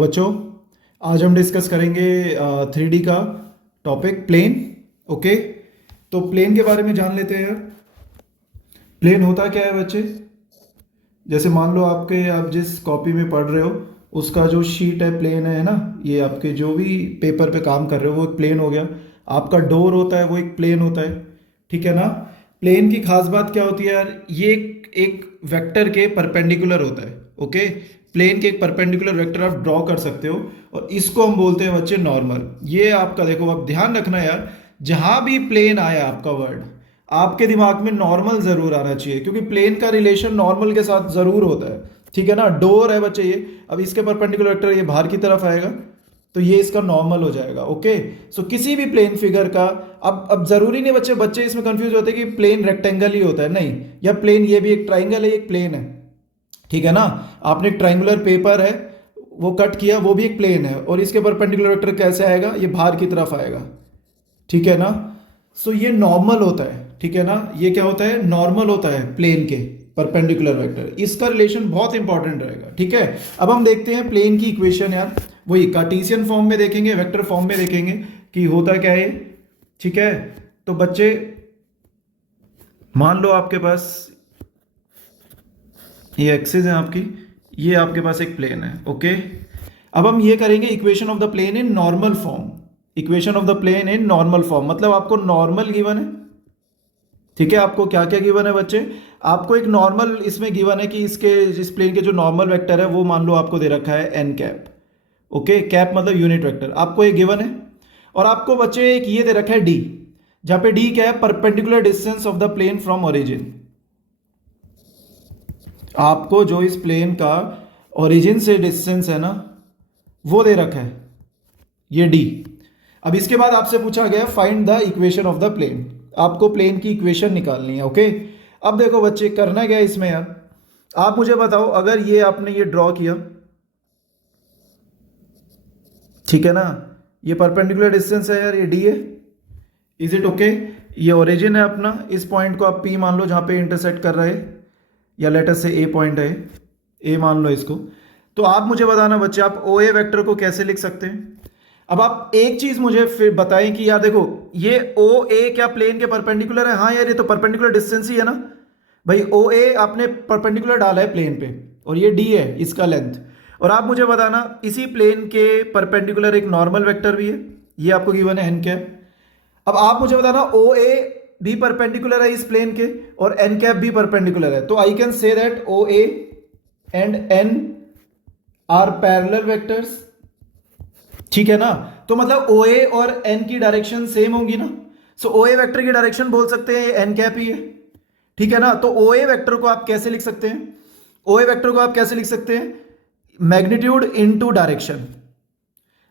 बच्चों, आज हम डिस्कस करेंगे 3D का टॉपिक प्लेन। ओके, तो प्लेन के बारे में जान लेते हैं यार। प्लेन होता क्या है बच्चे? जैसे मान लो आप जिस कॉपी में पढ़ रहे हो उसका जो शीट है प्लेन है ना। ये आपके जो भी पेपर पे काम कर रहे हो वो एक प्लेन हो गया। आपका डोर होता है वो एक प्लेन होता है, ठीक है ना। प्लेन की खास बात क्या होती है यार? ये एक वेक्टर के परपेंडिकुलर होता है। ओके, प्लेन के एक परपेंडिकुलर वेक्टर आप ड्रॉ कर सकते हो और इसको हम बोलते हैं बच्चे नॉर्मल। ये आपका देखो, आप ध्यान रखना यार, जहां भी प्लेन आया आपका वर्ड, आपके दिमाग में नॉर्मल जरूर आना चाहिए, क्योंकि प्लेन का रिलेशन नॉर्मल के साथ जरूर होता है, ठीक है ना। डोर है बच्चे ये, अब इसके परपेंडिकुलर वेक्टर ये बाहर की तरफ आएगा तो ये इसका नॉर्मल हो जाएगा। ओके, सो किसी भी प्लेन फिगर का, अब जरूरी नहीं बच्चे बच्चे इसमें कंफ्यूज होते हैं कि प्लेन रेक्टेंगल ही होता है, नहीं। या प्लेन ये भी एक ट्राइंगल है, एक प्लेन है, ठीक है ना। आपने एक ट्राइंगुलर पेपर है वो कट किया, वो भी एक प्लेन है, और इसके परपेंडिकुलर वेक्टर कैसे आएगा? ये बाहर की तरफ आएगा, ठीक है ना। सो ये नॉर्मल होता है, ठीक है ना। ये क्या होता है? नॉर्मल होता है प्लेन के परपेंडिकुलर वेक्टर। इसका रिलेशन बहुत इंपॉर्टेंट रहेगा, ठीक है। अब हम देखते हैं प्लेन की इक्वेशन यार, वही कार्टेशियन फॉर्म में देखेंगे, वेक्टर फॉर्म में देखेंगे कि होता क्या है, ठीक है। तो बच्चे मान लो आपके पास ये एक्सिस है आपकी, ये आपके पास एक प्लेन है। ओके, अब हम ये करेंगे equation of the plane in normal form. Equation of the plane in normal form मतलब आपको नॉर्मल गिवन है, ठीक है। आपको क्या क्या गिवन है बच्चे? आपको एक नॉर्मल इसमें गिवन है कि इसके इस प्लेन के जो नॉर्मल वेक्टर है वो मान लो आपको दे रखा है एन कैप। ओके, कैप मतलब यूनिट वेक्टर, आपको एक गिवन है। और आपको बच्चे एक ये दे रखा है डी, जहां पे डी क्या है? Perpendicular distance of the plane from origin. आपको जो इस प्लेन का ओरिजिन से डिस्टेंस है ना वो दे रखा है, ये डी। अब इसके बाद आपसे पूछा गया find the equation of the plane. आपको प्लेन की इक्वेशन निकालनी है। ओके, अब देखो बच्चे करना क्या है इसमें यार, आप मुझे बताओ, अगर ये आपने ये ड्रॉ किया, ठीक है ना, ये परपेंडिकुलर डिस्टेंस है यार, ये डी है। Is it okay? ये ओरिजिन है अपना, इस पॉइंट को आप पी मान लो जहां पे इंटरसेक्ट कर रहा है, या लेटर से ए पॉइंट है, ए मान लो इसको। तो आप मुझे बताना बच्चे, आप ओ ए वैक्टर को कैसे लिख सकते हैं? अब आप एक चीज मुझे फिर बताएं कि यार देखो, ये ओ ए क्या प्लेन के परपेंडिकुलर है? हाँ यार, ये तो परपेंडिकुलर डिस्टेंस ही है ना भाई। ओ ए आपने परपेंडिकुलर डाला है प्लेन पे, और ये डी है इसका लेंथ। और आप मुझे बताना, इसी प्लेन के परपेंडिकुलर एक नॉर्मल वेक्टर भी है, ये आपको गिवन है एन कैप। अब आप मुझे बताना, ओ ए भी परपेंडिकुलर है इस प्लेन के, और एन कैप भी परपेंडिकुलर है, तो I can say that O A and N are parallel vectors, ठीक है ना। तो मतलब ओ ए और एन की डायरेक्शन सेम होंगी ना। सो ओ ए वेक्टर की डायरेक्शन बोल सकते हैं एन कैप ही है, ठीक है ना। तो ओ ए वेक्टर को आप कैसे लिख सकते हैं? ओ ए वेक्टर को आप कैसे लिख सकते हैं? Magnitude into direction.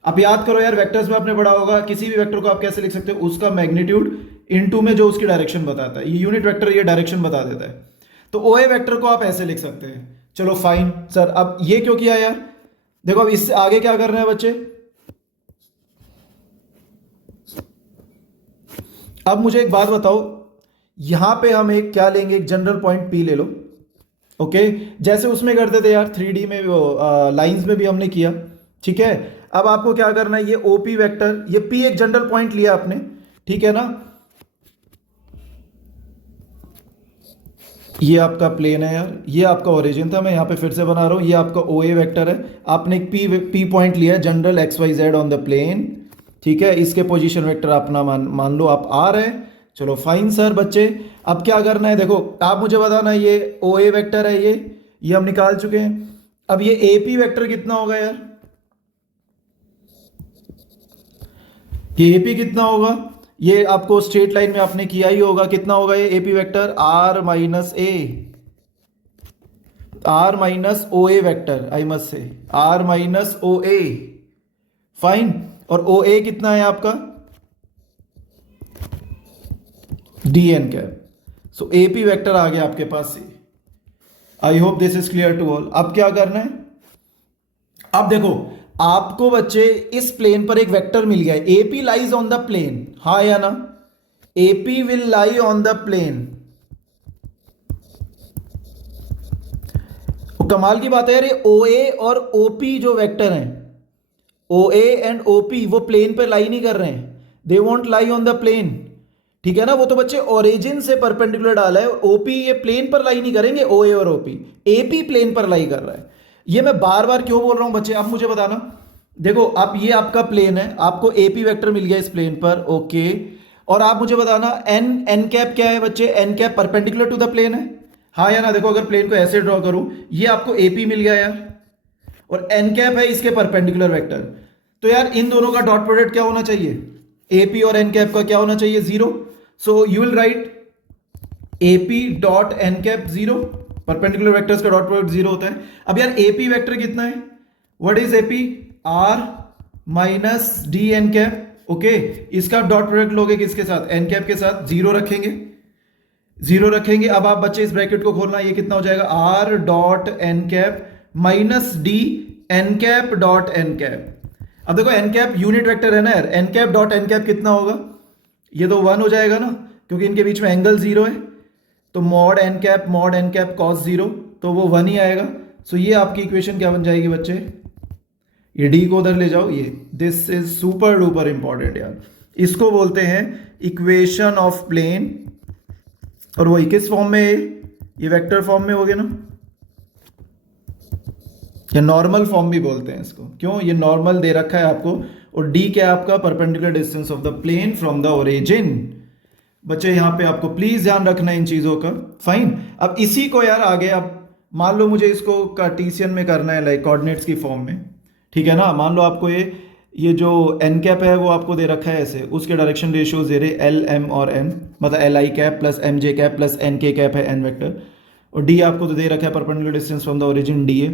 आप याद करो यार, वेक्टर्स में आपने पढ़ा होगा, किसी भी वेक्टर को आप कैसे लिख सकते हो? उसका मैग्नीट्यूड इनटू में जो उसकी डायरेक्शन बताता है, ये यूनिट वेक्टर ये डायरेक्शन बता देता है। तो ओ ए वेक्टर को आप ऐसे लिख सकते हैं। चलो फाइन सर, अब ये क्यों किया यार? देखो अब इससे आगे क्या करना है बच्चे, अब मुझे एक बात बताओ, यहां पे हम एक क्या लेंगे, एक जनरल पॉइंट पी ले लो। ओके, जैसे उसमें करते थे यार 3D में, वो लाइंस में भी हमने किया, ठीक है। अब आपको क्या करना है, ये ओपी वेक्टर, ये पी एक जनरल पॉइंट लिया आपने, ठीक है ना। ये आपका प्लेन है यार, ये आपका ओरिजिन था, मैं यहां पे फिर से बना रहा हूं, ये आपका ओ ए वेक्टर है। आपने एक पी पॉइंट लिया general x y z on the plane, ठीक है। इसके पोजीशन वेक्टर अपना मान लो आप आर है। चलो फाइन सर बच्चे, अब क्या करना है? देखो आप मुझे बताना, ये ओ ए वेक्टर है, ये हम निकाल चुके हैं। अब ये ए पी वेक्टर कितना होगा यार? ये एपी कितना होगा? ये आपको स्ट्रेट लाइन में आपने किया ही होगा, कितना होगा ये AP vector? R minus A, R minus O A vector, I must say R minus O A. Fine, और ओ ए कितना है आपका? D N cap. So AP vector आ गया आपके पास से। I hope this is clear to all. अब क्या करना है? अब देखो, आपको बच्चे इस प्लेन पर एक वेक्टर मिल गया है, AP lies on the plane, हाँ या ना? AP will lie on the plane. कमाल की बात है यार, ये ओ ए और ओपी जो वेक्टर हैं O A and O P वो प्लेन पे लाई नहीं कर रहे हैं, they won't lie on the plane, ठीक है ना। वो तो बच्चे ओरिजिन से परपेंडिकुलर डाला है, ओपी ये प्लेन पर लाई नहीं करेंगे, ओ ए और ओपी, एपी प्लेन पर लाई कर रहा है। ये मैं बार बार क्यों बोल रहा हूं बच्चे, आप मुझे बताना। देखो अब ये आपका प्लेन है, आपको एपी वेक्टर मिल गया इस प्लेन पर, ओके। और आप मुझे बताना एन एन कैप क्या है बच्चे, N cap perpendicular to the plane है, हाँ या ना। देखो अगर प्लेन को ऐसे ड्रॉ करूं, ये आपको एपी मिल गया यार, और एन कैप है इसके परपेंडिकुलर वेक्टर। तो यार इन दोनों का डॉट प्रोडक्ट क्या होना चाहिए, एपी और एन कैप का क्या होना चाहिए, zero. So you will write AP dot N cap zero, perpendicular vectors का डॉट प्रोडक्ट जीरो होता है। अब यार एपी वेक्टर कितना है, what is AP, R minus D N cap, okay. इसका डॉट प्रोडक्ट लोगे किसके साथ, एन कैप के साथ, जीरो रखेंगे, जीरो रखेंगे। अब आप बच्चे इस ब्रैकेट को खोलना, ये कितना हो जाएगा, R dot N cap minus D N cap dot N cap. अब देखो एन कैप यूनिट वेक्टर है ना यार, N cap dot N cap कितना होगा, ये तो वन हो जाएगा ना, क्योंकि इनके बीच में एंगल जीरो है। तो mod N cap cos zero, तो वो वन ही आएगा। सो ये आपकी इक्वेशन क्या बन जाएगी बच्चे, ये डी को उधर ले जाओ, ये this is super duper important यार। इसको बोलते हैं इक्वेशन ऑफ प्लेन, और वही किस फॉर्म में, ये वेक्टर फॉर्म में हो गया ना, या नॉर्मल फॉर्म भी बोलते हैं इसको, क्यों, ये नॉर्मल दे रखा है आपको, और डी क्या है आपका, perpendicular distance of the plane from the origin. बच्चे यहां पे आपको प्लीज ध्यान रखना है इन चीजों का, फाइन। अब इसी को यार आगे, अब मान लो मुझे इसको कार्टेशियन में करना है, लाइक कोऑर्डिनेट्स की फॉर्म में, ठीक है ना। मान लो आपको ये जो एन कैप है वो आपको दे रखा है ऐसे, उसके डायरेक्शन रेशियोज दे रहे एल एम और एन, मतलब L I cap plus M J cap plus N K cap है एन वेक्टर, और डी आपको तो दे रखा है perpendicular distance from the origin D A.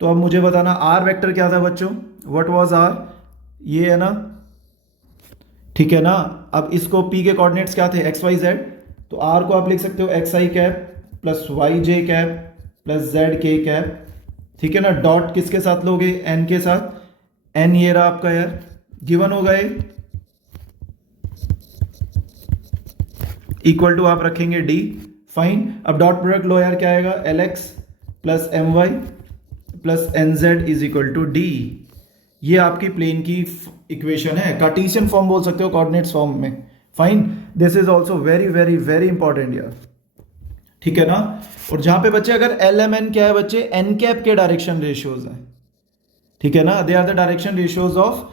तो अब मुझे बताना आर वेक्टर क्या था बच्चों, व्हाट वाज आर, ये है ना, ठीक है ना। अब इसको पी के कोऑर्डिनेट्स क्या थे, एक्स वाई जेड, तो आर को आप लिख सकते हो x I cap plus Y J cap plus Z K cap, ठीक है ना। डॉट किसके साथ लोगे, एन के साथ, एन ये रहा आपका यार, गिवन हो गए, इक्वल टू आप रखेंगे डी, फाइन। अब डॉट प्रोडक्ट लो यार, क्या आएगा, L x plus M y plus N z is equal to D. ये आपकी प्लेन की इक्वेशन है, कार्टेशियन फॉर्म बोल सकते हो कोऑर्डिनेट्स फॉर्म में, fine. This is also very very very important यार, ठीक है ना। और जहां पे बच्चे अगर एल एम एन क्या है बच्चे, एन कैप के डायरेक्शन रेशियोज हैं, ठीक है ना, they are the direction ratios of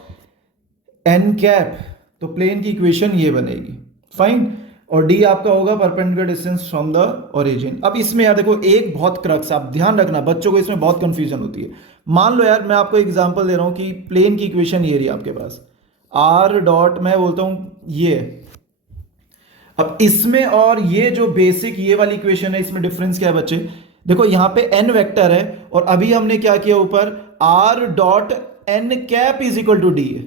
N cap, तो प्लेन की इक्वेशन ये बनेगी, फाइन। और डी आपका होगा perpendicular distance from the origin. अब इसमें यार देखो एक बहुत क्रक्स, आप ध्यान रखना, बच्चों को इसमें बहुत कंफ्यूजन होती है। मान लो यार मैं आपको एग्जांपल दे रहा हूं कि प्लेन की इक्वेशन ये रही आपके पास, आर डॉट, मैं बोलता हूं ये, अब इसमें और ये जो बेसिक ये वाली इक्वेशन है, इसमें डिफरेंस क्या है बच्चे, देखो यहां पे एन वेक्टर है, और अभी हमने क्या किया ऊपर, R dot N cap is equal to D है।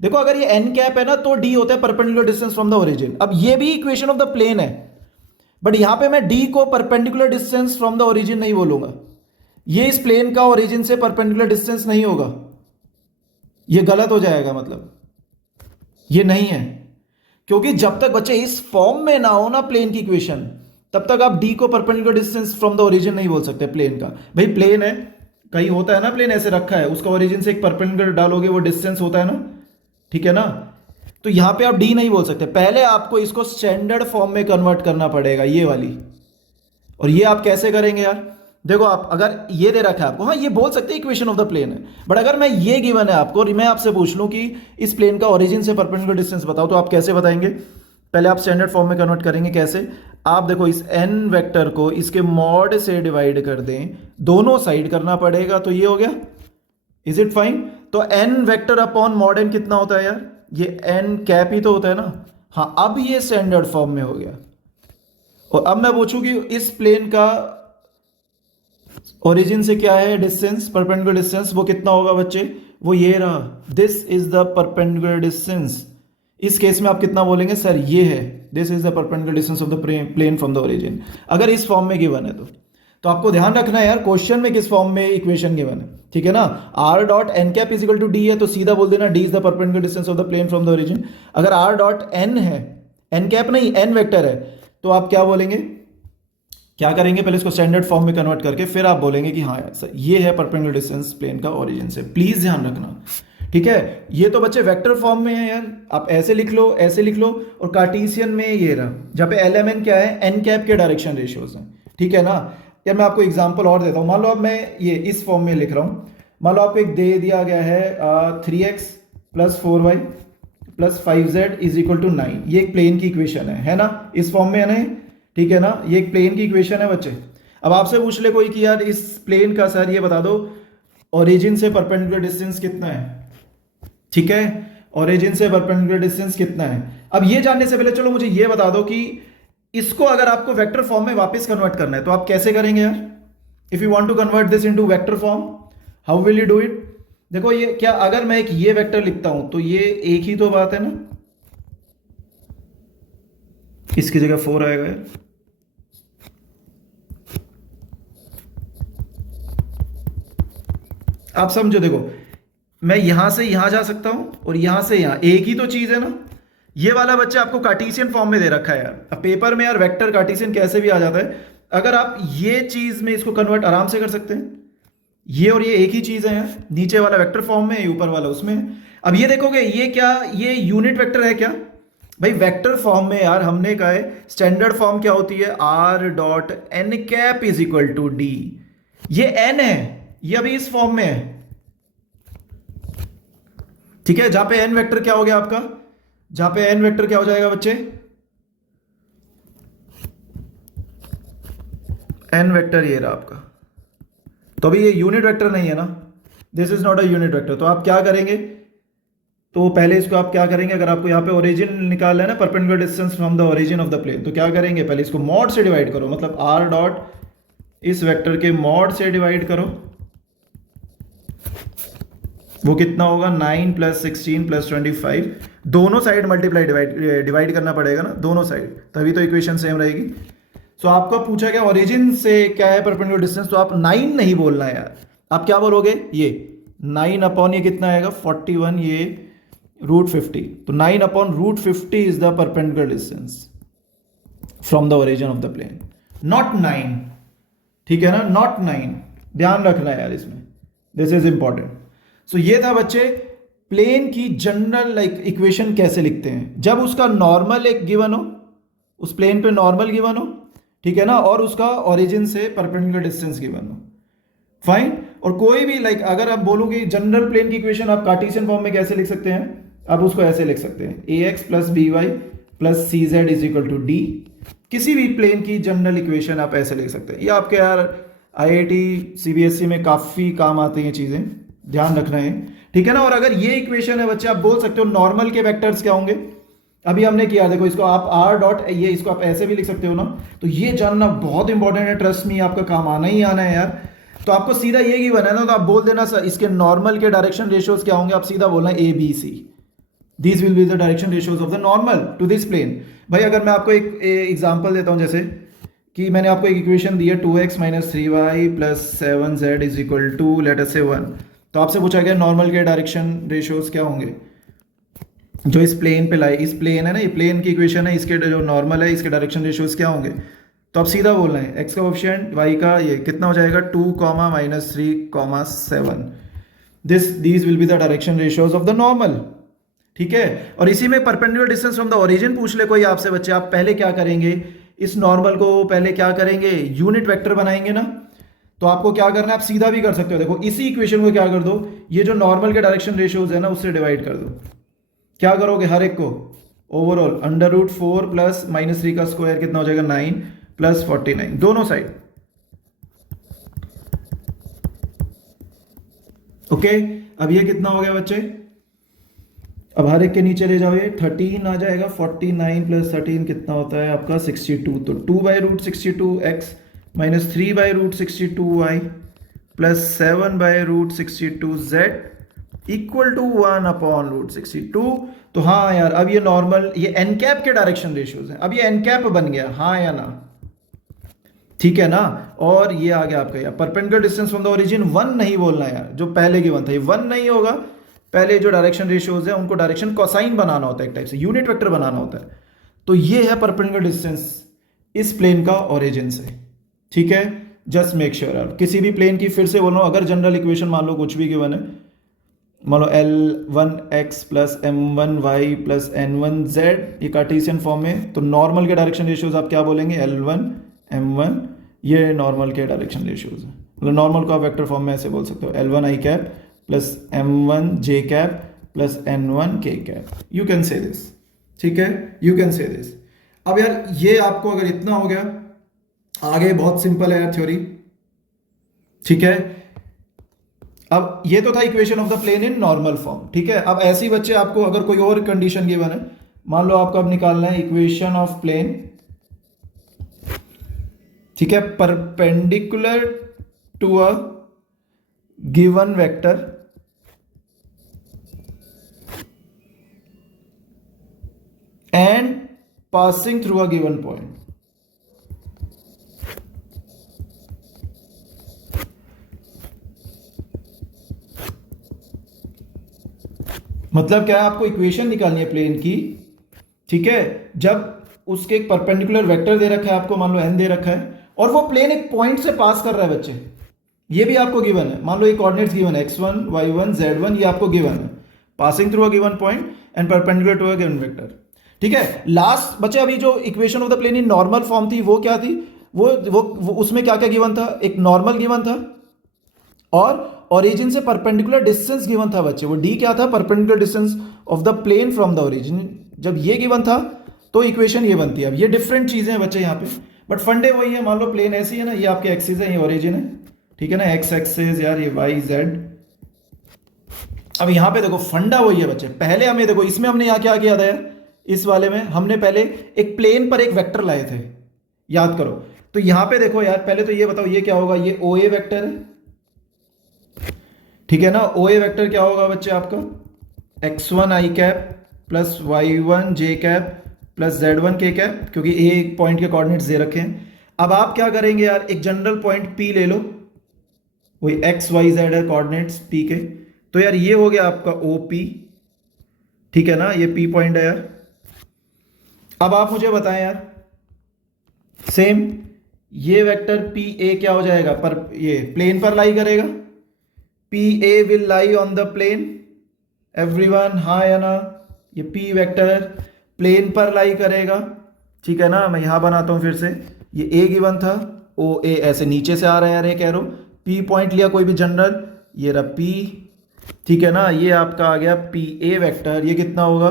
देखो अगर ये एन कैप है ना, तो डी होता है perpendicular distance from the origin. अब ये भी इक्वेशन ऑफ द प्लेन है, बट यहां पे मैं डी को perpendicular distance from the origin नहीं बोलूंगा, ये इस प्लेन का ओरिजिन से परपेंडिकुलर डिस्टेंस नहीं होगा, ये गलत हो जाएगा, मतलब ये नहीं है। क्योंकि जब तक बच्चे इस फॉर्म में ना हो ना प्लेन की इक्वेशन, तब तक आप डी को perpendicular distance from the origin नहीं बोल सकते प्लेन का। भाई प्लेन है, कहीं होता है ना प्लेन ऐसे रखा है, उसका ओरिजिन से एक परपेंडिकुलर डालोगे वो डिस्टेंस होता है ना, ठीक है ना। तो यहां पे आप डी नहीं बोल सकते, पहले आपको इसको स्टैंडर्ड फॉर्म में कन्वर्ट करना पड़ेगा, ये वाली। और ये आप कैसे करेंगे यार, देखो आप अगर ये दे रखा है आपको, हाँ ये बोल सकते हैं इक्वेशन ऑफ द प्लेन है, बट अगर मैं ये गिवन है आपको और मैं आपसे पूछ लूं कि इस प्लेन का ओरिजिन से परपेंडिकुलर डिस्टेंस बताओ, तो आप कैसे बताएंगे, पहले आप स्टैंडर्ड फॉर्म में कन्वर्ट करेंगे, कैसे, आप देखो इस एन वेक्टर को इसके मॉड से डिवाइड कर दें, दोनों साइड करना पड़ेगा, तो ये हो गया, इज इट फाइन। तो N vector upon mod N कितना होता है यार, ये एन कैप ही तो होता है ना, हाँ अब ये स्टैंडर्ड फॉर्म में हो गया। और अब मैं पूछूं कि इस प्लेन का ओरिजिन से क्या है डिस्टेंस, परपेंडिकुलर डिस्टेंस, वो कितना होगा बच्चे, वो ये रहा, this is the perpendicular distance. इस केस में आप कितना बोलेंगे, सर ये है, this is the perpendicular distance of the plane from the origin, अगर इस फॉर्म में गिवन है तो आपको ध्यान रखना है यार क्वेश्चन में किस फॉर्म में इक्वेशन गिवन है, ठीक है ना। R dot N cap is equal to D है, तो सीधा बोल देना D is the perpendicular distance of the plane from the origin. अगर आर डॉट एन है, एन कैप नहीं एन वेक्टर है, तो आप क्या बोलेंगे, क्या करेंगे, पहले इसको स्टैंडर्ड फॉर्म में कन्वर्ट करके फिर आप बोलेंगे कि हाँ सर ये है परपेंडिकुलर डिस्टेंस प्लेन का ओरिजिन से, प्लीज ध्यान रखना, ठीक है, ये तो बच्चे वेक्टर फॉर्म में है यार, आप ऐसे लिख लो, ऐसे लिख लो, और कार्टेशियन में ये रहा, जहाँ पे एल एम एन क्या है, एन कैप के डायरेक्शन रेशियोज हैं। ठीक है ना यार, मैं आपको एग्जांपल और देता हूँ। मान लो अब मैं ये इस फॉर्म में लिख रहा हूँ, मान लो आपको एक दे दिया गया है 3x plus 4y plus 5z is equal to 9, ये एक प्लेन की इक्वेशन है ना, इस फॉर्म में है ना, ठीक है ना, ये एक प्लेन की इक्वेशन है बच्चे। अब आपसे पूछ ले कोई कि यार इस प्लेन का सर ये बता दो ओरिजिन से परपेंडिकुलर डिस्टेंस कितना है, ठीक है, ओरिजिन से परपेंडिकुलर डिस्टेंस कितना है। अब ये जानने से पहले चलो मुझे ये बता दो कि इसको अगर आपको वेक्टर फॉर्म में वापस कन्वर्ट करना है तो आप कैसे करेंगे यार। If you want to convert this into vector form, how will you do it. देखो ये क्या, अगर मैं एक ये वेक्टर लिखता हूं तो ये एक ही तो बात है ना, इसकी जगह 4 आएगा यार। आप समझो, देखो मैं यहां से यहां जा सकता हूं और यहां से यहां, एक ही तो चीज है ना। ये वाला बच्चा आपको कार्टेशियन फॉर्म में दे रखा है यार, अब पेपर में यार वेक्टर कार्टेशियन कैसे भी आ जाता है। अगर आप ये चीज में इसको कन्वर्ट आराम से कर सकते हैं, ये और ये एक ही चीज है यार, नीचे वाला वेक्टर फॉर्म में, ऊपर वाला उसमें। अब ये देखोगे ये क्या, ये यूनिट वेक्टर है क्या भाई। वेक्टर फॉर्म में यार हमने कहा है स्टैंडर्ड फॉर्म क्या होती है, R dot N cap is equal to D. ये एन है, ये अभी इस फॉर्म में है, ठीक है, जहां पे एन वेक्टर क्या हो गया आपका, जहां पे एन वेक्टर क्या हो जाएगा बच्चे, एन वेक्टर ये रहा आपका। तो अभी ये यूनिट वेक्टर नहीं है ना, this is not a unit vector. तो आप क्या करेंगे, तो पहले इसको आप क्या करेंगे, अगर आपको यहाँ पे ओरिजिन निकालना है ना, perpendicular distance from the origin of the plane, तो क्या करेंगे, पहले इसको मॉड से डिवाइड करो, मतलब आर डॉट इस वेक्टर के मॉड से डिवाइड करो। वो कितना होगा, 9 प्लस 16 प्लस 25, दोनों साइड मल्टीप्लाई डिवाइड करना पड़ेगा ना, दोनों साइड, तभी तो इक्वेशन सेम रहेगी। सो आपका पूछा गया ओरिजिन से क्या है परपेंडिकुलर डिस्टेंस, तो आप 9 नहीं बोलना है यार, आप क्या बोलोगे, ये 9 अपॉन ये कितना आएगा 41, ये रूट 50, तो 9 upon root 50 is the perpendicular distance from the origin of the plane, not 9, ठीक है ना, नॉट 9, ध्यान रखना है यार इसमें, दिस इज इंपॉर्टेंट। सो ये था बच्चे प्लेन की जनरल लाइक इक्वेशन कैसे लिखते हैं, जब उसका नॉर्मल एक गिवन हो, उस प्लेन पे नॉर्मल गिवन हो, ठीक है ना, और उसका ओरिजिन से परपेंडिकुलर डिस्टेंस गिवन हो, फाइन। और कोई भी लाइक अगर आप बोलोगे जनरल प्लेन की इक्वेशन आप कार्टेशियन फॉर्म में कैसे लिख सकते हैं, आप उसको ऐसे लिख सकते हैं, A X plus B Y plus C Z is equal to D. किसी भी प्लेन की जनरल इक्वेशन आप ऐसे लिख सकते हैं। ये आपके यार आईआईटी सीबीएसई में काफी काम आती हैं चीजें, ध्यान रखना है, ठीक है ना। और अगर ये इक्वेशन है बच्चे, आप बोल सकते हो नॉर्मल के वेक्टर्स क्या होंगे, अभी हमने किया, देखो इसको आप आर डॉट ये, इसको आप ऐसे भी लिख सकते हो ना। तो ये जानना बहुत इंपॉर्टेंट है, ट्रस्ट मी, आपका काम आना ही आना है यार। तो आपको सीधा ये गिवन है ना, तो आप बोल देना सर इसके नॉर्मल के डायरेक्शन रेशियोज क्या होंगे, आप सीधा बोलना A B C, these will be the direction ratios of the normal to this plane. भाई अगर मैं आपको एक एग्जांपल देता हूं, जैसे कि मैंने आपको एक इक्वेशन दी है 2x minus 3y plus 7z is equal to let us say 1, तो आपसे पूछा गया नॉर्मल के डायरेक्शन रेशियोज क्या होंगे जो इस प्लेन पे लाए, इस प्लेन है ना, ये प्लेन की इक्वेशन है, इसके जो नॉर्मल है इसके डायरेक्शन रेशियोज क्या होंगे। तो आप सीधा बोल रहे हैं एक्स का कोएफिशिएंट, वाई का ये कितना हो जाएगा 2, minus 3, 7, these will be the direction ratios of the normal, ठीक है। और इसी में perpendicular distance from the origin पूछ ले कोई आपसे बच्चे, आप पहले क्या करेंगे, इस नॉर्मल को पहले क्या करेंगे, यूनिट वेक्टर बनाएंगे ना। तो आपको क्या करना है, आप सीधा भी कर सकते हो, देखो इसी इक्वेशन को क्या कर दो, ये जो नॉर्मल के डायरेक्शन रेशियोज है ना उससे डिवाइड कर दो। क्या करोगे, हर एक को overall under root 4 plus minus 3 का स्क्वायर कितना हो जाएगा 9 प्लस 49, दोनों साइड, ओके। अब ये कितना हो गया बच्चे, अब हर एक के नीचे ले जाओ, ये 13 आ जाएगा, 49 प्लस 13 कितना होता है आपका 62, तो 2 by root 62 x minus 3 by root 62 y plus 7 by root 62 z equal to 1 upon root 62। तो हाँ यार, अब ये नॉर्मल, ये एन कैप के डायरेक्शन रेशियोज हैं, अब ये एन कैप बन गया, हाँ या ना, ठीक है ना। और ये आ गया आपका यार perpendicular distance from the origin 1 नहीं बोलना यार, जो पहले की 1 था ये 1 नहीं होगा, पहले जो डायरेक्शन रेशियोज है उनको डायरेक्शन कोसाइन बनाना होता है, एक टाइप से यूनिट वेक्टर बनाना होता है। तो ये है परपेंडिकुलर डिस्टेंस इस प्लेन का ओरिजिन से, ठीक है। जस्ट मेक श्योर, किसी भी प्लेन की फिर से बोल रहा हूं, अगर जनरल इक्वेशन मान लो कुछ भी गिवन है, मान लो L1x plus M1y plus N1z, ये कार्टेशियन फॉर्म में, तो नॉर्मल के डायरेक्शन रेशियोज आप क्या बोलेंगे, L1 M1, ये नॉर्मल के डायरेक्शन रेशियोज है। मतलब नॉर्मल को आप वेक्टर फॉर्म में ऐसे बोल सकते हो, L1i cap plus M1j cap plus N1k cap, you can say this, ठीक है, यू कैन से दिस। अब यार ये आपको अगर इतना हो गया, आगे बहुत सिंपल है यार थ्योरी, ठीक है। अब ये तो था equation of the plane in normal form, ठीक है। अब ऐसे ही बच्चे आपको अगर कोई और कंडीशन गिवन है, मान लो आपको अब निकालना है इक्वेशन ऑफ प्लेन, ठीक है, perpendicular to a given vector and passing through a given point. मतलब क्या है, आपको इक्वेशन निकालनी है प्लेन की, ठीक है, जब उसके एक परपेंडिकुलर वेक्टर दे रखा है आपको, मान लो n दे रखा है, और वो प्लेन एक पॉइंट से पास कर रहा है बच्चे, ये भी आपको गिवन है। मान लो ये कोऑर्डिनेट्स गिवन है x1 y1 z1, ये आपको गिवन है, passing through a given point and perpendicular to a given vector, ठीक है। लास्ट बच्चे अभी जो equation of the plane in normal form थी वो क्या थी, वो उसमें क्या क्या गिवन था, एक नॉर्मल गिवन था और ओरिजिन से परपेंडिकुलर डिस्टेंस गिवन था बच्चे, वो d क्या था, perpendicular distance of the plane from the origin. जब ये गिवन था तो इक्वेशन ये बनती है। अब ये डिफरेंट चीजें हैं बच्चे यहाँ पे, बट फंडे वही है। मान लो प्लेन ऐसी है ना, ये आपके एक्सिस है, ये ओरिजिन है, ठीक है ना, एक्स एक्सिस यार, ये वाई जेड। अब यहाँ पे देखो फंडा वही है बच्चे। पहले हमें देखो, इसमें हमने यहाँ क्या किया था यार, इस वाले में हमने पहले एक प्लेन पर एक वेक्टर लाए थे, याद करो। तो यहाँ पे देखो यार, पहले तो ये बताओ ये क्या होगा, ये ओ ए वेक्टर है, ठीक है ना। ओ ए वेक्टर क्या होगा बच्चे आपका, x1 i cap plus y1 j cap plus z1 k cap, क्योंकि ए एक पॉइंट के कोऑर्डिनेट्स दे रखे हैं। अब आप क्या करेंगे यार, एक जनरल पॉइंट p ले लो, वही x y z है कोऑर्डिनेट्स p के, तो यार ये हो गया आपका OP, ठीक है ना, ये p पॉइंट है यार। अब आप मुझे बताएं यार, सेम ये वेक्टर पी ए क्या हो जाएगा, पर ये प्लेन पर लाई करेगा, P A will lie on the plane, everyone हाँ या ना, ये पी वेक्टर प्लेन पर लाई करेगा, ठीक है ना। मैं यहां बनाता हूं फिर से, ये ए गिवन था, ओ ए ऐसे नीचे से आ रहा है यार, ये कह रहा हूं, पी पॉइंट लिया कोई भी जनरल, ये रहा पी, ठीक है ना। ये आपका आ गया पी ए वेक्टर, ये कितना होगा,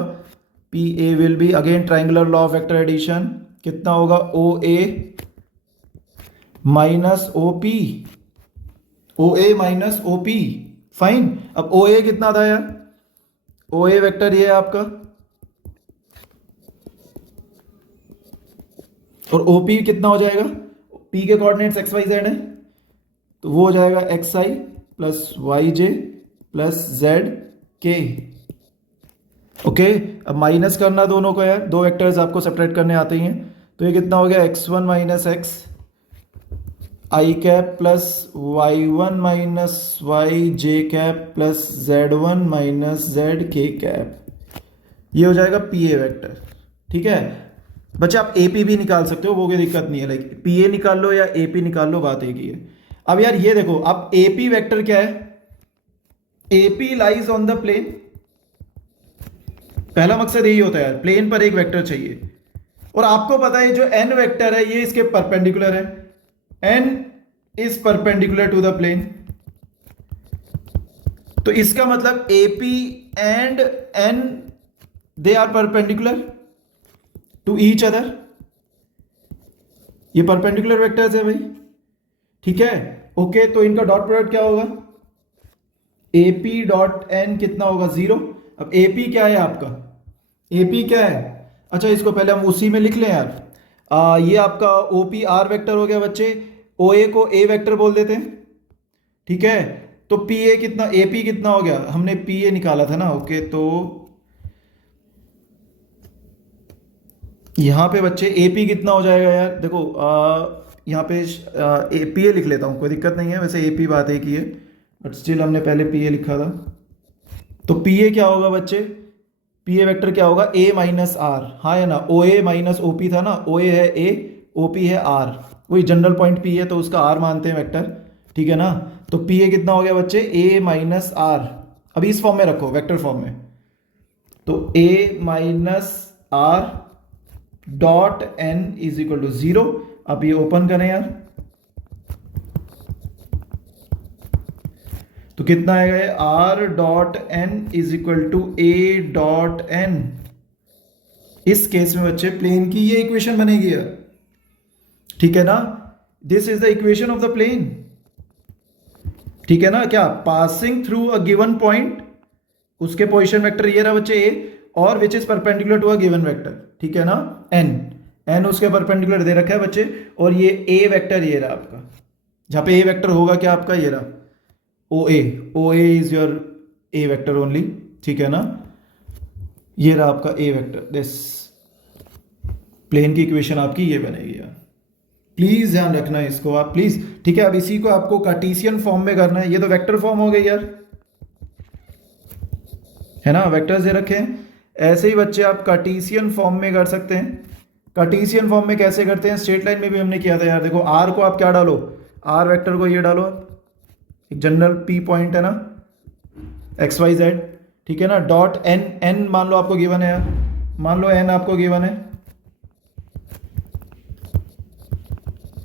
P A will be, again triangular law of vector addition, कितना होगा, O A minus O P, O A minus O P, fine. अब ओ ए कितना था यार, ओ ए वेक्टर ये है आपका, और ओ पी कितना हो जाएगा, पी के कोऑर्डिनेट्स एक्स वाई जेड है, तो वो हो जाएगा एक्स आई प्लस वाई जे प्लस जेड के, ओके। अब माइनस करना दोनों को यार, दो वेक्टर्स आपको सेपरेट करने आते ही हैं, तो ये कितना हो गया, x1 minus X I cap plus y1 minus Y J cap plus z1 minus Z K cap, ये हो जाएगा पी ए वेक्टर, ठीक है। बच्चे आप ए पी भी निकाल सकते हो, वो कोई दिक्कत नहीं है, लाइक पी ए निकाल लो या ए पी निकाल लो, बात एक ही है। अब यार ये देखो, अब ए पी वेक्टर क्या है, A P lies on the plane, पहला मकसद यही होता है यार, प्लेन पर एक वेक्टर चाहिए, और आपको पता है जो एन वेक्टर है ये इसके परपेंडिकुलर है, n is perpendicular to the plane, तो इसका मतलब AP and n they are perpendicular to each other, ये परपेंडिकुलर वेक्टर्स है भाई, ठीक है, ओके। तो इनका डॉट प्रोडक्ट क्या होगा, AP डॉट n कितना होगा, 0। अब AP क्या है आपका, AP क्या है, अच्छा इसको पहले हम उसी में लिख लें यार, ये आपका OP R वेक्टर हो गया बच्चे, OA को A वेक्टर बोल देते हैं, ठीक है। तो PA कितना, AP कितना हो गया, हमने PA निकाला था ना, ओके। तो यहां पे बच्चे AP कितना हो जाएगा यार, देखो यहाँ पे PA लिख लेता हूं, कोई दिक्कत नहीं है, वैसे AP बात एक ही है, बट स्टिल हमने पहले PA लिखा था। तो PA क्या होगा बच्चे, PA वेक्टर क्या होगा, A माइनस आर, हाँ है ना, OA माइनस OP था ना, OA है A, OP है R, वही जनरल पॉइंट P है तो उसका R मानते हैं वेक्टर, ठीक है ना। तो PA कितना हो गया बच्चे, A माइनस आर, अभी इस फॉर्म में रखो, वेक्टर फॉर्म में। तो a minus R dot N is equal to 0। अब ये ओपन करें यार, तो कितना आएगा ये, R dot N is equal to A dot N. इस केस में बच्चे प्लेन की ये इक्वेशन बनेगी यार, ठीक है ना। This is the equation of the plane, ठीक है ना। क्या, passing through a given point, उसके पोजीशन वेक्टर ये रहा बच्चे ए, और which is perpendicular to a given vector, ठीक है ना। एन, एन उसके परपेंडिकुलर दे रखा है बच्चे, और ये ए वेक्टर ये रहा आपका, जहां पे ए वेक्टर होगा क्या आपका, ये रहा O A is your A vector only, ठीक है ना। ये रहा आपका ए वेक्टर, दिस प्लेन की इक्वेशन आपकी ये बनेगी यार। प्लीज ध्यान रखना है इसको आप, प्लीज, ठीक है। अब इसी को आपको कार्टेशियन फॉर्म में करना है। ये तो वेक्टर फॉर्म हो गई यार, है ना, वेक्टर्स दे रखे हैं। ऐसे ही बच्चे आप कार्टेशियन फॉर्म में कर सकते हैं। कार्टेशियन फॉर्म में कैसे करते हैं, स्ट्रेट लाइन में भी हमने किया था यार। देखो आर को आप क्या डालो, आर वेक्टर को ये डालो, एक जनरल पी पॉइंट है ना, एक्स वाई जेड, ठीक है ना। डॉट एन, एन मान लो आपको गिवन है यार, मान लो एन आपको गिवन है,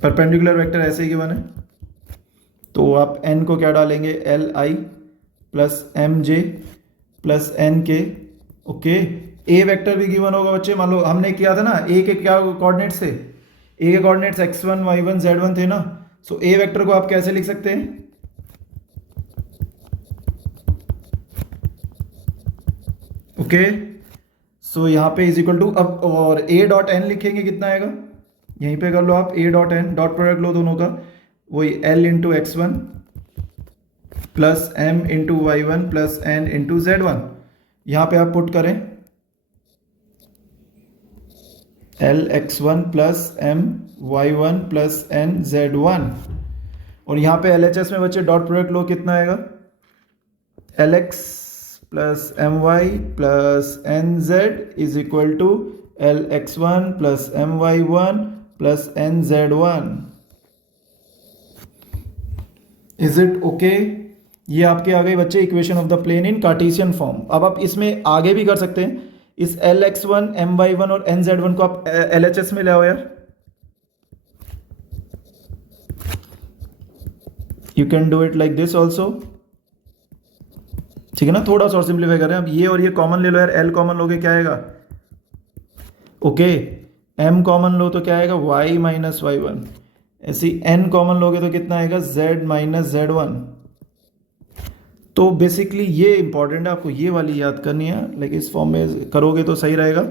परपेंडिकुलर वेक्टर ऐसे ही गिवन है, तो आप एन को क्या डालेंगे, L I plus M J plus N K, okay. A vector भी गिवन होगा बच्चे, मान लो हमने किया था ना, ए के क्या कोऑर्डिनेट्स थे, ए के कोऑर्डिनेट्स x1 y1 z1 थे ना। सो ए वेक्टर को आप कैसे लिख सकते हैं, ओके। सो यहाँ पे इज इक्वल टू, अब और ए डॉट एन लिखेंगे, कितना आएगा, यहीं पे कर लो आप, A dot N, dot product लो दोनों का, वही L into X one plus M into Y one plus N into Z one. यहां पे आप पुट करें L x one plus M Y one plus N Z one, और यहां पे एल एच एस में बच्चे डॉट प्रोडक्ट लो, कितना आएगा, L x plus M y plus N z is equal to L x one plus M Y one plus N Z one. Is it okay? ये आपके आ गए बच्चे equation of the plane in Cartesian form. अब आप इसमें आगे भी कर सकते हैं, इस L x one M Y one और एन जेड वन को आप एल एच एस में ले आओ यार। You can do it like this also, ठीक है ना। थोड़ा सा और सिंप्लीफाई करें, अब ये और ये कॉमन ले लो यार, एल कॉमन लोगे क्या आएगा, ओके। एम कॉमन लो तो क्या आएगा, वाई माइनस वाई वन। ऐसी एन कॉमन लोगे तो कितना आएगा, जेड माइनस जेड वन। तो बेसिकली ये इंपॉर्टेंट है, आपको ये वाली याद करनी है, लाइक इस फॉर्म में करोगे तो सही रहेगा।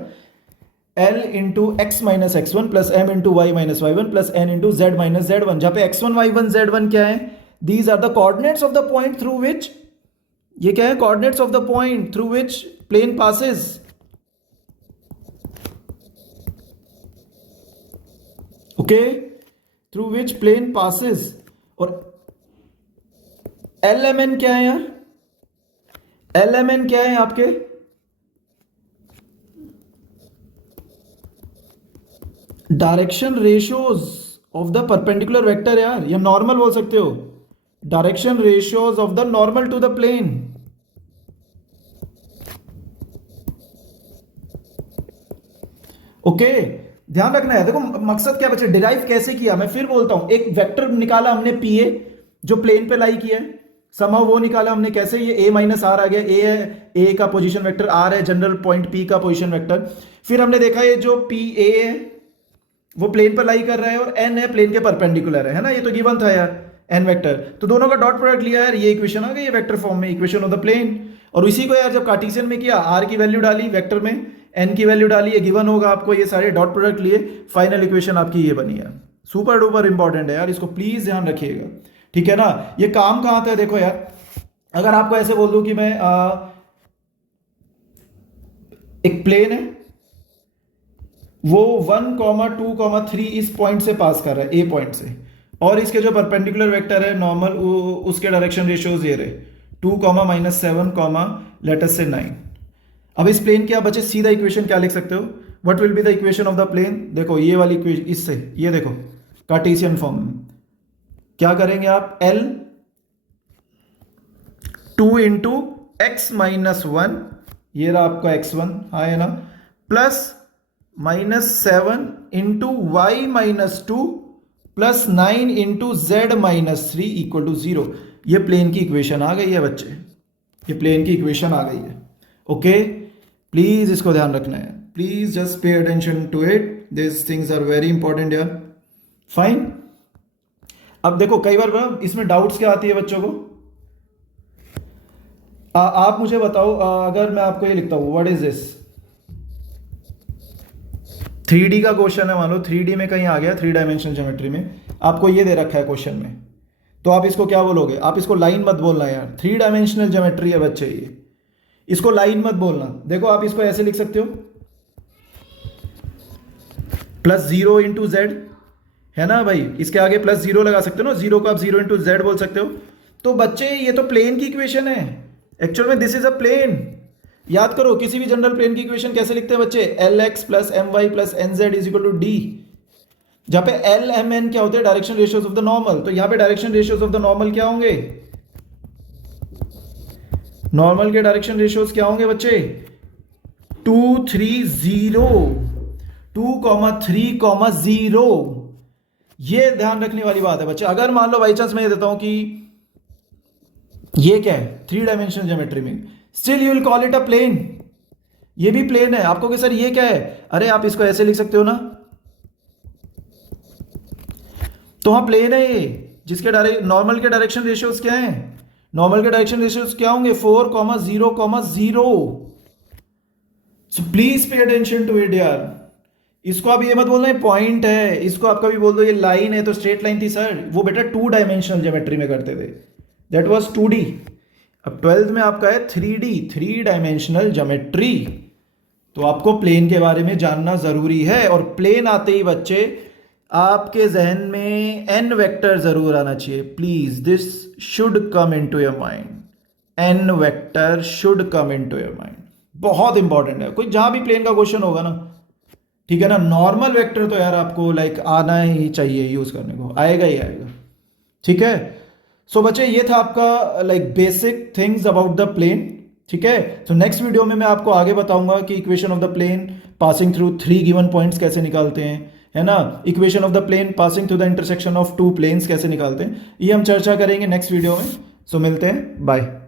L into x minus x one plus M into y minus y one plus N into z minus z one, जहां पे x one y one z one क्या है, these are the coordinates of the point through which, ये क्या है, coordinates of the point through which plane passes, okay, through which plane passes. और L M N क्या है यार, L M N क्या है आपके, direction ratios of the perpendicular vector यार, या नॉर्मल बोल सकते हो, direction ratios of the normal to the plane, okay. ध्यान रखना है, देखो मकसद क्या बच्चे, डिराइव कैसे किया, मैं फिर बोलता हूं, एक वेक्टर निकाला हमने पी ए जो प्लेन पे लाई किया है, समहाउ वो निकाला हमने कैसे, ये ए माइनस आर आ गया, ए है, ए का पोजीशन वेक्टर, आर है जनरल पॉइंट पी का पोजीशन वेक्टर। फिर हमने देखा ये जो पी ए है वो प्लेन पर लाई कर रहा है और एन है प्लेन के परपेंडिकुलर है ना, ये तो गिवन था यार एन वेक्टर, तो दोनों का डॉट प्रोडक्ट लिया यार, ये इक्वेशन आ गई है वेक्टर फॉर्म में, इक्वेशन ऑफ द प्लेन। और इसी को यार जब कार्टेशियन में किया, आर की वैल्यू डाली वेक्टर में, एन की वैल्यू डाली, ये गिवन होगा आपको, ये सारे डॉट प्रोडक्ट लिए, फाइनल इक्वेशन आपकी ये बनी है। सुपर डुपर इंपॉर्टेंट है यार, इसको प्लीज ध्यान रखिएगा, ठीक है ना। ये काम कहां आता है, देखो यार, अगर आपको ऐसे बोल दूं कि मैं एक प्लेन है, वो 1, 2, 3 इस पॉइंट से पास कर रहा है, ए पॉइंट से, और इसके जो परपेंडिकुलर वेक्टर है नॉर्मल, उसके डायरेक्शन रेशियोज ये रहे 2, -7, लेट अस से 9। अब इस प्लेन के आप बच्चे सीधा इक्वेशन क्या लिख सकते हो, what will be the equation of the plane, देखो ये वाली इक्वेशन, इससे ये देखो कार्टेशियन फॉर्म में क्या करेंगे आप, L 2 into x minus one, ये रहा आपका x1, हाँ है ना, plus -7 into y minus two plus 9 into z minus three equal to 0। ये प्लेन की इक्वेशन आ गई है बच्चे, ये प्लेन की इक्वेशन आ गई है। ओके, प्लीज इसको ध्यान रखना है, please just pay attention to it, this things are very important यार। फाइन। अब देखो कई बार ना इसमें डाउट्स क्या आती है बच्चों को, आप मुझे बताओ, अगर मैं आपको ये लिखता हूं व्हाट इज दिस, 3D का क्वेश्चन है, मान लो 3D में कहीं आ गया, 3 डायमेंशनल ज्योमेट्री में आपको ये दे रखा है क्वेश्चन में, तो आप इसको क्या बोलोगे? आप इसको लाइन मत बोलना यार, 3 डायमेंशनल ज्योमेट्री है बच्चे, ये इसको लाइन मत बोलना। देखो आप इसको ऐसे लिख सकते हो, प्लस 0 इंटू जेड, है ना भाई, इसके आगे प्लस 0 लगा सकते हो ना, 0 को आप 0 इंटू जेड बोल सकते हो। तो बच्चे ये तो प्लेन की इक्वेशन है, एक्चुअल में दिस इज अ प्लेन। याद करो किसी भी जनरल प्लेन की इक्वेशन कैसे लिखते हैं बच्चे, L x plus M y plus N z is equal to D, जहां पे एल एम एन क्या होते हैं, direction ratios of the normal. तो यहां पे direction ratios of the normal क्या होंगे, नॉर्मल के डायरेक्शन रेशियोज क्या होंगे बच्चे, 2 3 0, 2,3,0। ये ध्यान रखने वाली बात है बच्चे। अगर मान लो बाई चांस मैं ये देता हूं कि ये क्या है 3 डायमेंशनल ज्योमेट्री में, still you will call it a plane, ये भी प्लेन है। आपको कि सर ये क्या है, अरे आप इसको ऐसे लिख सकते हो ना, तो हाँ प्लेन है ये, जिसके नॉर्मल के डायरेक्शन रेशियोज क्या हैं, नॉर्मल के डायरेक्शन रेशियोज क्या होंगे, 4,0,0। So please pay attention to it यार। इसको आप ये मत बोलना पॉइंट है, इसको आप कभी बोल दो ये लाइन है, तो स्ट्रेट लाइन थी सर, वो बेटा 2 डायमेंशनल ज्योमेट्री में करते थे, दैट वाज 2D। अब 12th में आपका है 3D, 3 डायमेंशनल ज्योमेट्री। तो आपको प्लेन के बारे में जानना जरूरी है, और प्लेन आते ही बच्चे आपके जहन में n वेक्टर जरूर आना चाहिए, please this should come into your mind, n vector should come into your mind, बहुत इंपॉर्टेंट है। कोई जहां भी प्लेन का क्वेश्चन होगा ना, ठीक है ना, नॉर्मल वेक्टर तो यार आपको लाइक आना ही चाहिए यूज करने को, आएगा ही आएगा, ठीक है। सो बच्चे ये था आपका like basic things about the plane, ठीक है। तो नेक्स्ट वीडियो में मैं आपको आगे बताऊंगा कि equation of the plane passing through 3 given points कैसे निकालते हैं, है ना, equation of the plane passing through the intersection of 2 planes कैसे निकालते हैं, ये हम चर्चा करेंगे नेक्स्ट वीडियो में। सो मिलते हैं, बाय।